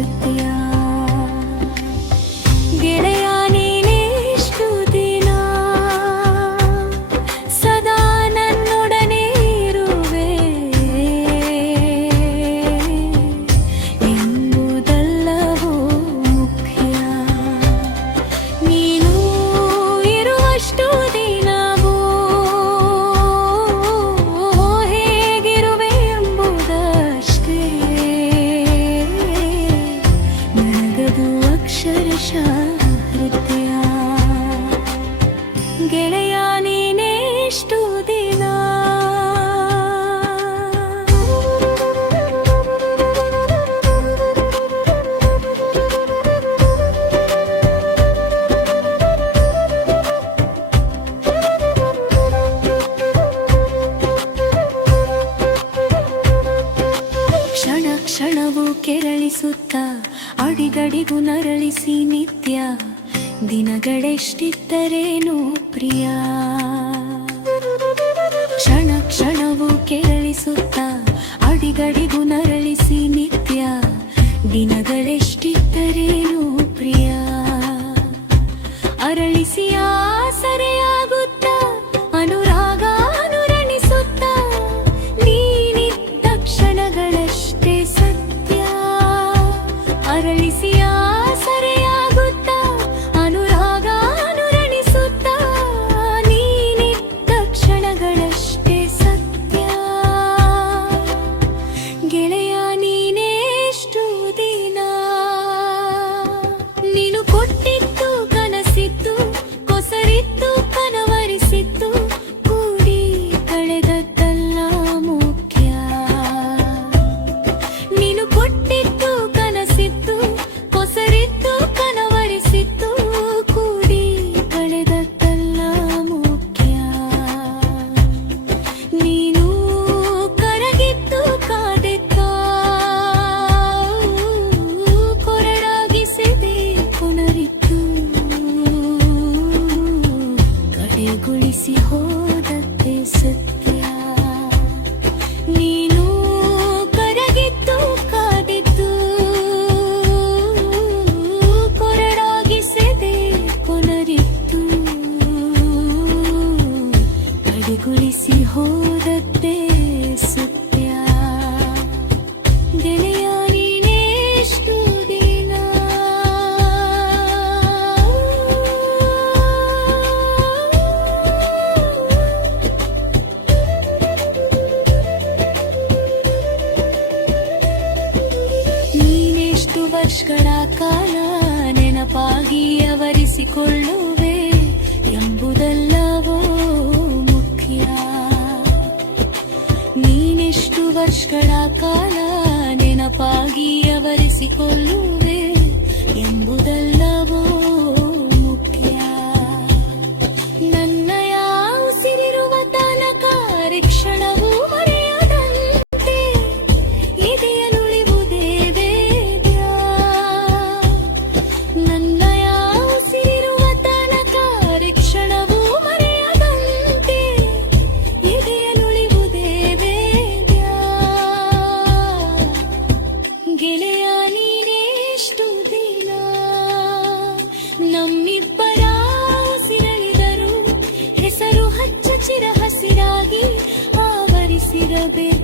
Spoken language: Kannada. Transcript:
ಹೃದಯ ಗೆಳೆಯ ನೀನೆಷ್ಟು ದಿನ ಸದಾ ನನ್ನೊಡನೆ ಇರುವೆ ಎಂಬುದಲ್ಲವೋ ಮುಖ್ಯ. ನೀನು ಇರುವಷ್ಟು ದಿನವೂ ಹೇಗಿರುವೆ ಎಂಬುದಷ್ಟೇ ನನಗದು ಅಕ್ಷರಶಃ ಹೃದಯ. ಗೆಳೆಯ ನೀನೆಷ್ಟು ದಿನ ಕ್ಷಣ ಕ್ಷಣವೂ ಕೆರಳಿಸುತ್ತ ಅಡಿಗಡಿಗೂ ನರಳಿಸಿ ನಿತ್ಯ ದಿನಗಳೆಷ್ಟಿದ್ದರೇನು ಪ್ರಿಯ. ಕ್ಷಣ ಕ್ಷಣವೂ ಕೆರಳಿಸುತ್ತ ಅಡಿಗಡಿಗೂ ನರಳಿಸಿ ನಿತ್ಯ ದಿನಗಳೆಷ್ಟಿದ್ದರೇನು ಪ್ರಿಯ. ಅರಳಿಸಿ ಆಸರೆಯಾಗುತ್ತ ಅನುರಾಗ ಅನುರಣಿಸುತ್ತ ನೀನಿದ್ದ ಕ್ಷಣಗಳಷ್ಟೇ ಸತ್ಯ. ಅರಳಿಸಿ ಆಸರೆಯಾಗುತ್ತ ಅನುರಾಗ ಅನುರಣಿಸುತ್ತ ನೀನಿದ್ದ ಕ್ಷಣಗಳಷ್ಟೇ ಸತ್ಯ. ಗೆಳೆಯ ನೀನೆಷ್ಟು ದಿನ ನೀನು ಕೊಟ್ಟಿದ್ದು ಕನಸಿತ್ತು ಕೊಸರಿತ್ತು ಕನವರಿಸಿತ್ತು ಕೂಡಿ ಕಳೆದದ್ದಲ್ಲ ಮುಖ್ಯ. ನೀನು ಕೊಟ್ಟಿದ್ದು ಕನಸಿತ್ತು ಕೊಸರಿತ್ತು ಕನವರಿಸಿತ್ತು ಕೂಡಿ ಕಳೆದದ್ದಲ್ಲ ಮುಖ್ಯ. ನೀನು ಕರಗಿತ್ತು ಕಾದಿದ್ದ ಕೊರಡಾಗಿಸಿದೆ ಪುನರಿತ್ತು ಕಡೆಗೊಳಿಸಿ ಹೋದದ್ದೇ ಸತ್ಯ. ನೀನು ಕರಗಿತ್ತು ಕಾದಿದ್ದು ಕೊರಡಾಗಿಸಿದೆ ಪುನರಿತ್ತು ಕಡೆಗೊಳಿಸಿ ಹೋದದ್ದೇ ಸತ್ಯ. ಗೆಳೆಯ ನೀನೆಷ್ಟು ದಿನ ನೀನೆಷ್ಟು ವರ್ಷಗಳ ಕಾಲ ನೆನಪಾಗಿ ಅವರಿಸಿಕೊಳ್ಳುವೆ ಎಂಬುದಲ್ಲವೋ ಮುಖ್ಯ. ನೀನೆಷ್ಟು ವರ್ಷಗಳ ಕಾಲ ನೆನಪಾಗಿ ಅವರಿಸಿಕೊಳ್ಳುವೆ ಎಂಬುದಲ್ಲವೋ ಮುಖ್ಯ. ನನ್ನಯ ಉಸಿರಿರುವ ತನಕ ಕ್ಷಣವೂ ಮರೆಯದಂತೆ ಇದೆಯನುಳಿವುದೇ ವೇದ್ಯ. ನನ್ನಯ ಉಸಿರಿರುವ ತನಕ ಕ್ಷಣವೂ ಮರೆಯದಂತೆ ಇದೆಯನುಳಿವುದೇ ವೇದ್ಯ. ಗೆಳೆಯ ನೀನೆಷ್ಟು ದಿನ ನಮ್ಮಿಬ್ಬರ ಉಸಿರಳಿದರು ಹೆಸರು ಹಚ್ಚ ಚಿರ ಹಸಿರಾಗಿ ಆವರಿಸಿರಬೇಕು.